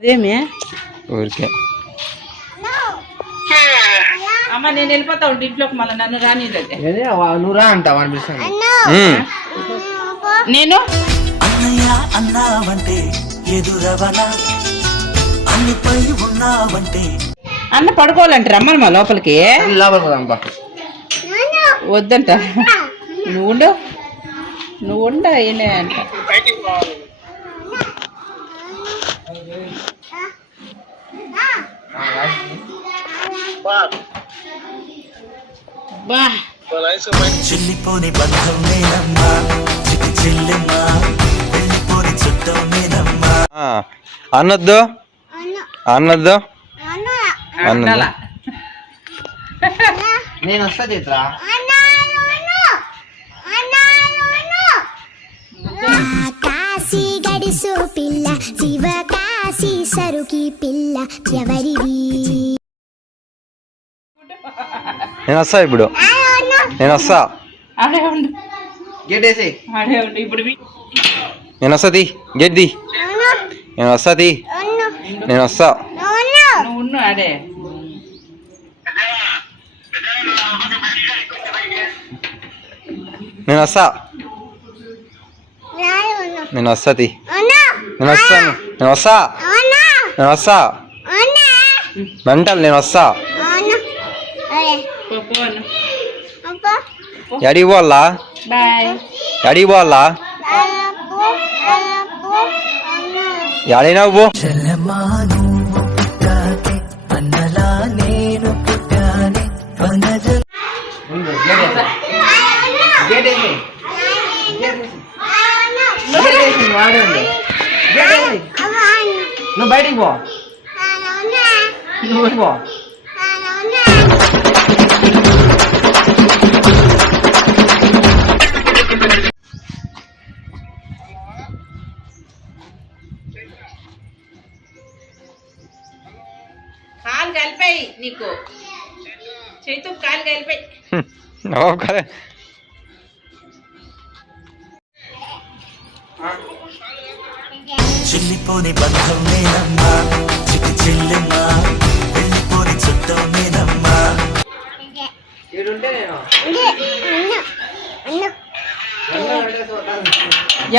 అదేమి ఊరికే అమ్మ నేను వెళ్ళిపోతా ఉంటే ఇంట్లోకి మళ్ళీ నన్ను రానిదంటే నువ్వు రా అంటావు అనిపిస్తాను. నేను అన్నయ్య అన్నావంటే ఎదురవనా అన్నిపై ఉన్నావంటే అన్న పడుకోవాలంటే రమ్మని మా లోపలికి లోపల పోదాంపా. వద్దంట నువ్వు ఉండ ఏనే అంట. బా చెల్లిపోని బంధం నేనమ్మా చిటి చెల్లెమ్మా వెళ్ళిపోని చుట్టం నేనమ్మా. అనొద్దు అనొద్దు అన్నలా. నేను వస్తా చిత్రా. కాశీ గడిసు పిల్ల శివ కాశీ సరుకి పిల్ల ఎవరిది? నేను వస్తా ఇప్పుడు. నేను వస్తా. ఆడే ఉండు గేట్ వేసి. ఆడే ఉండు ఇప్పుడు నేను వస్తా తీ. Gate the. నేను వస్తా తీ. నేను వస్తా. నువ్వు ఉండు ఆడే. నేను వస్తా. నేను వస్తా తీ. నేను వస్తాను. నేను వస్తా. నేను వస్తా. మెంటల్ నేను వస్తా. ఎడికి పోవాలా? బాయ్. ఎడికి పోవాలా? ఎడైనా పో. చెల్లెమ్మా నువ్వు పుట్టాకే అన్నలా నేను పుట్టానే వనజ నువ్వు బయటికి పో. నువ్వు పో. కాలు కలిపాయి నీకు చేతు కాలు కలిపాయి. కదా చెల్లిపోని బంధం నేనమ్మా చిటి చెల్లెమ్మా వెళ్ళిపోని చుట్టం నేనమ్మా.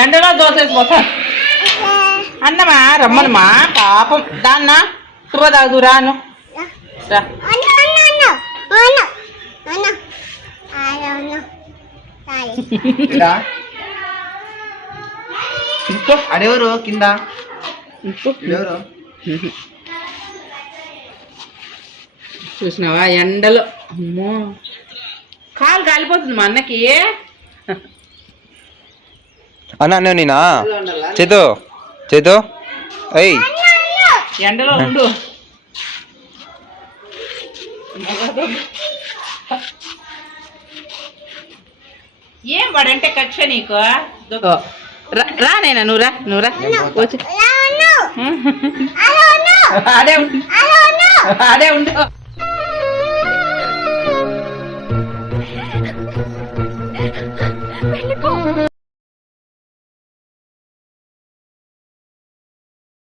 ఎండలో దోసేసిపోతా అన్నమా రమ్మనమా పాపం దాన్న తువ్వ తాగుదు రాను రా. అడెవరు కింద? ఎవరు? చూసినావా ఎండలో అమ్మో కాలు కాలిపోతుంది మా అన్నకి. అన్నా నేనా చేతు చేతు అయ్యి ఎండలో ఉండు. ఏం వాడంటే కక్ష నీకు. రా నైనా నువ్వు రా వచ్చి ఆడే ఉండు.